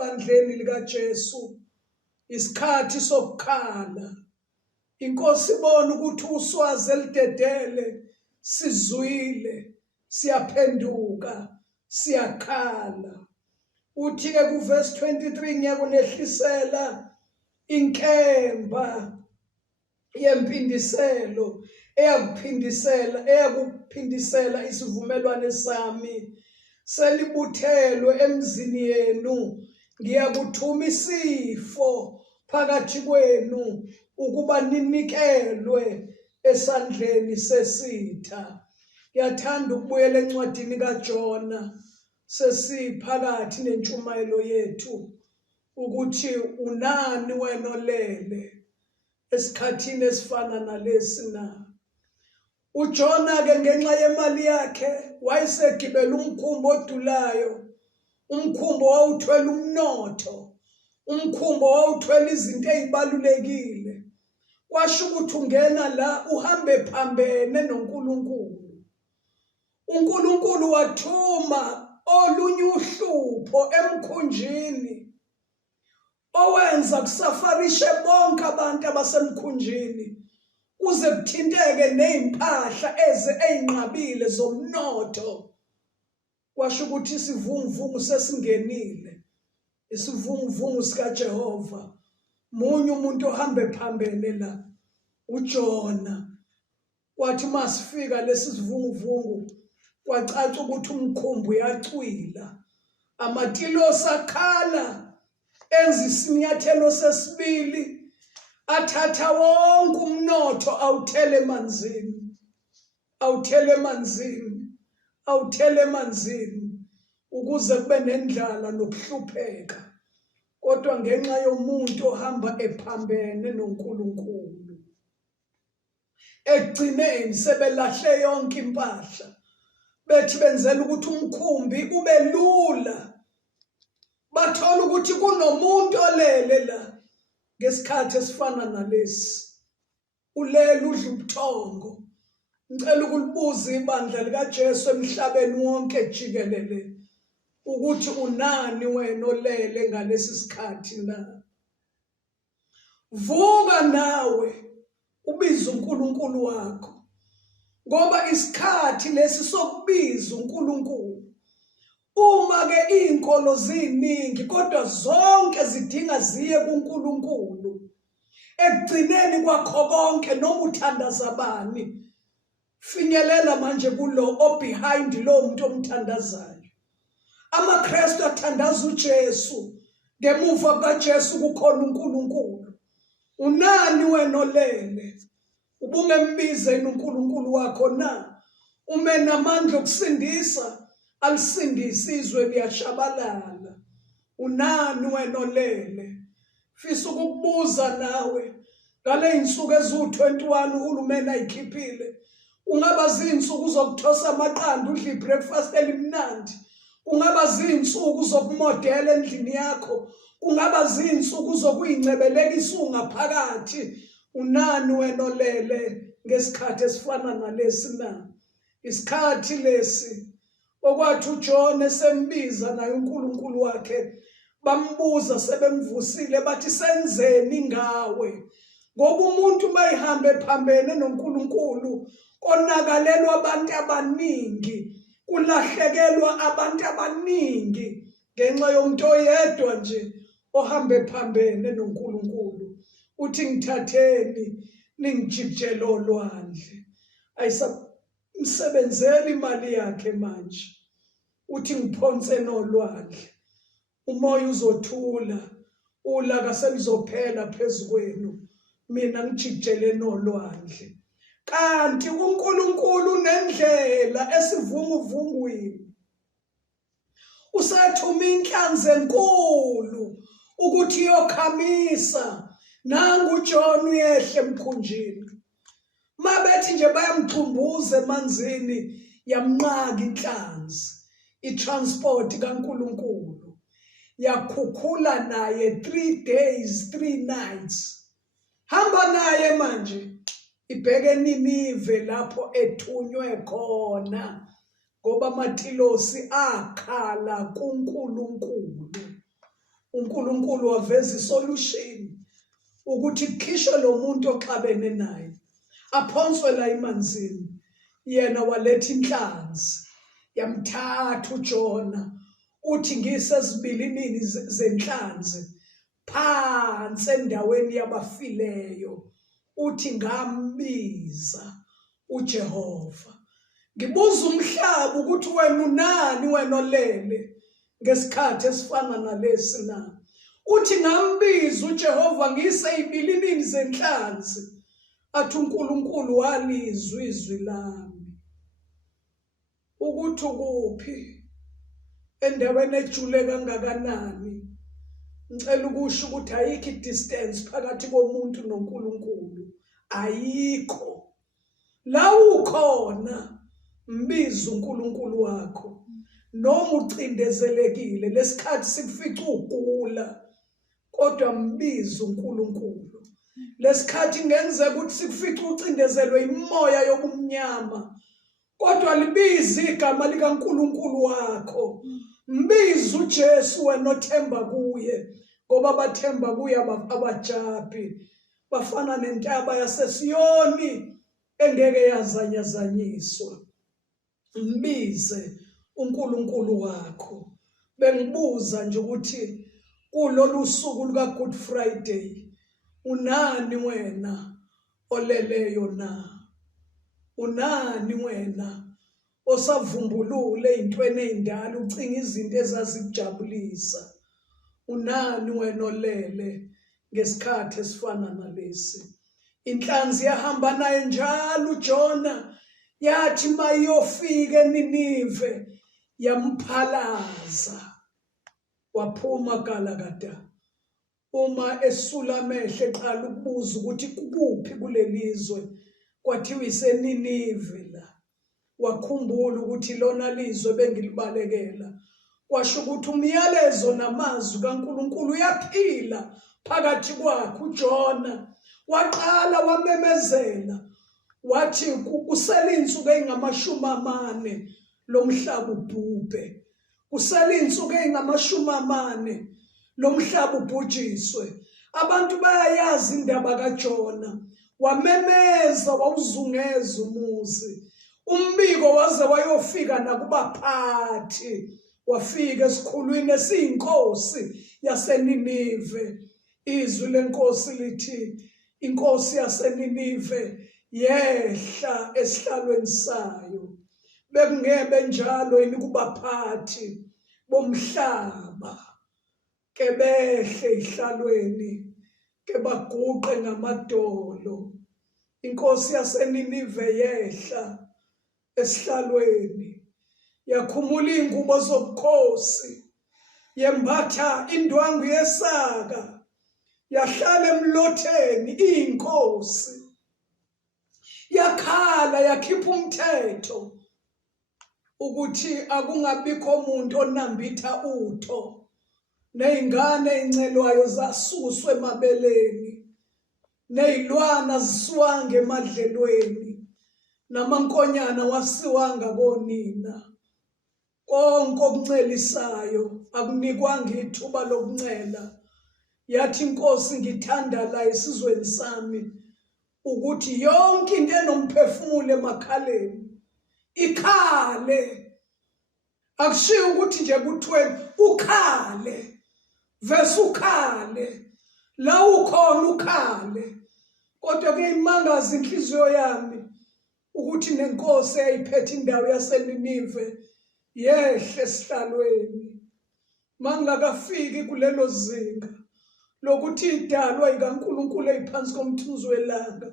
ebandleni likaJesu isikhathi sokukhala. Inkosi ibona ukuthi uswazi elidedele sizwile, siyaphenduka, siyakhala. Uthi-ke kuverse 23 ngiyakunehlisela inkemba yempindiselo eyakuphindisela isivumelwano sami selibuthelwe emzini yenu. Ngiyakuthuma isifo phakathi kwenu ukuba ninikelwe esandleni sesitha. Ngiyathanda ukubuyela encwadini kaJona sesiphakathi nentshumayelo yethu ukuthi unani wena olele esikhathini esifana nalesi na. uJona-ke ngenxa yemali yakhe wayesegibela umkhumbi odulayo. Umkhumbi wawuthwele umnotho, umkhumbi wawuthwele izinto ezibalulekile. Kwasho ukuthi ungena la uhambe phambene noNkulunkulu. uNkulunkulu wathuma olunye uhlupho emkhunjini owenza kusafarishe bonke abantu abasemkhunjini kuze kuthinteke nezimpahla ezinqabile zomnotho. Kwasho ukuthi isivunguvungu sesingenile, isivunguvungu sikaJehova. Munye umuntu ohambe phambene la uJona. Kwathi masifika lesi sivunguvungu kwacaca ukuthi umkhumbi uyacwila, amatilosi akhala, enza isinyathelo sesibili, athatha wonke umnotho awuthele emanzini, awuthele emanzini, awuthele emanzini, ukuze kube nendlala nokuhlupheka. Kodwa ngenxa yomuntu ohamba ephambene noNkulunkulu, ekugcineni sebelahle yonke impahla, bethi benzela ukuthi umkhumbi ube lula. Bathola ukuthi kunomuntu olele la ngesikhathi esifana nalesi, ulele udla ubuthongo. Ngicela ukulibuza ibandla likaJesu emhlabeni wonke jikelele ukuthi unani wena olele ngalesi sikhathi na. Vuka nawe ubiza uNkulunkulu wakho, ngoba isikhathi lesi sokubiza uNkulunkulu. Uma-ke izinkolo ziningi kodwa zonke zidinga ziye kuNkulunkulu. Ekugcineni kwakho konke noma uthandaza bani, finyelela manje kulo obehind lo muntu omthandazayo. AmaKristu athandaza uJesu, ngemuva kaJesu kukhona uNkulunkulu. Unani wena olele? Ubungembize uNkulunkulu wakho na? Ume namandla okusindisa, alisindise izwe liyashabalala. Unani wena olele? Fisa ukukubuza nawe ngale insuku eziwu-21 uhulumeni ayikhiphile. Kungaba zinsuku zokuthosa amaqanda udle ibreakfast elimnandi. Kungaba zinsuku zokumodela endlini yakho. Kungaba zinsuku zokuyingcebelekisa ungaphakathi. Unani wena olele ngesikhathi esifana nalesi na? Isikhathi lesi okwathi uJona esembiza naye uNkulunkulu wakhe, bambuza sebemvusile bathi senzeni ngawe? Ngoba umuntu mayihambe phambene noNkulunkulu konakalelwa abantu abaningi, kulahlekelwa abantu abaningi ngenxa yomuntu oyedwa nje ohambe phambene noNkulunkulu. Uthi ngithatheni ningijikijele olwandle. Ayisamsebenzeli imali yakhe manje. Uthi ngiphonse nolwandle, umoya uzothula, ulaka selizophela phezu kwenu, mina ngijikijele nolwandle. Kanti uNkulunkulu unendlela esivunguvungwini. Usethuma inhlanzi enkulu ukuthi iyokhamisa. Nangu uJona uyehle emkhunjini. Mabethi nje bayamkhumbuza emanzini, yamnqaka inhlanzi. I-transport kaNkulunkulu yakhukhula naye 3 days 3 nights. Hamba naye manje ibheke eNinive lapho ethunywe khona, ngoba amatilosi akhala kuNkulunkulu. uNkulunkulu waveza isolution ukuthi kukhishwe lo muntu oxabene naye, aphonswe la emanzini. Yena waletha inhlanzi, yamthatha uJona, uthi ngisezibilinini zenhlanzi phansi endaweni yabafileyo, uthi ngambiza uJehova. Ngibuza umhlaba ukuthi wena unani, wena olele ngesikhathi esifana nalesi na? Uthi ngambiza uJehova ngiseyibilinini zenhlanzi, athi uNkulunkulu walizwa izwi lami. Ukuthi ukuphi endaweni ejule kangakanani? Ngicela ukusho ukuthi ayikho idistance phakathi komuntu noNkulunkulu, ayikho. La ukhona mbiza uNkulunkulu wakho, noma ucindezelekile lesikhathi sikufica ugula, kodwa mbiza uNkulunkulu. Lesikhathi ngenzeka ukuthi sikufica ucindezelwe imoya yobumnyama, kodwa libiza igama likaNkulunkulu wakho. Mbiza uJesu wena othemba kuye, ngoba bathemba kuye abajabi bafana nentaba yaseSiyoni engeke yazanyazanyiswa. Mbize uNkulunkulu wakho. Bengibuza nje ukuthi kulolu suku luka Good Friday unani wena oleleyo na? Unani wena osavumbulule izintweni ezindala ucinga izinto ezazikujabulisa? Unani wena olele ngesikhathi esifana nalesi? Inhlanzi yahamba naye njalo uJona, yathi mayofika eNinive yamphalaza, waphuma galagada. Uma esula amehlo eqala ukubuza ukuthi kuphi kulelizwe, kwathiwa iseNinive la. Wakhumbula ukuthi lona lizwe bengilibalekela. Kwasho ukuthi umyalezo namazwi kaNkulunkulu uyaphila phakathi kwakhe. uJona waqala wamemezela, wathi kusele insuku ezingama-40 lo mhlaba ubhubhe. Kusele insuku ezingama-40 lo mhlaba ubhujiswe. Abantu bayayazi indaba kaJona. Wamemeza, wawuzungeza umuzi. Umbiko waze wayofika nakubaphathi. Wafika esikhulwini esiyinkosi yaseNinive. Izwi lenkosi lithi, inkosi yaseNinive yehla esihlalweni sayo. Bekungebe njalo yini kubaphathi bomhlaba? Ke behle ihlalweni, ke baguqe ngamadolo. Inkosi yaseNinive yehla esihlalweni, yakhumula ingubo zobukhosi, yembatha indwangu yesaka, yahlala emlotheni iyinkosi. Yakhala, yakhipha umthetho ukuthi akungabikho umuntu onambitha utho, nezingane ezincelwayo zasuswe emabeleni, nezilwana zisiwanga emadlelweni, namankonyana wasiwanga konina. Konke okuncelisayo akunikwanga ithuba lokuncela. Yathi inkosi, ngithanda la esizweni sami ukuthi yonke into enomphefumulo emakhaleni ikhale. Akushiyo ukuthi nje kuthweni ukhale, vese ukhale, la ukhona ukhale. Kodwa kuyimangaza inhliziyo yami ukuthi nenkosi eyayiphethe indawo yaseNinive yehle esihlalweni. Mangakafiki kulelo zinga lokuthi idalwa ikaNkulunkulu eziphansi komthunzi welanga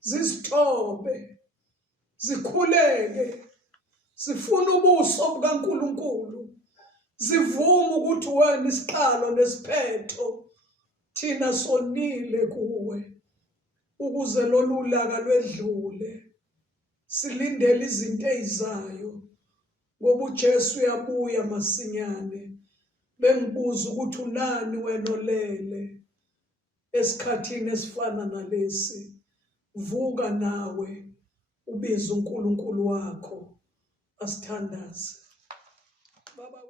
zisithobe, zikhuleke, zifuna ubuso bukaNkulunkulu, zivume ukuthi wena isiqalo nesiphetho. Thina sonile kuwe ukuze lolu laka lwedlule. Silindele izinto ezizayo ngoba uJesu uyabuya masinyane. Bengibuza ukuthi unani wena olele esikhathini esifana nalesi? Vuka nawe ubize uNkulunkulu wakho asithandaze. Baba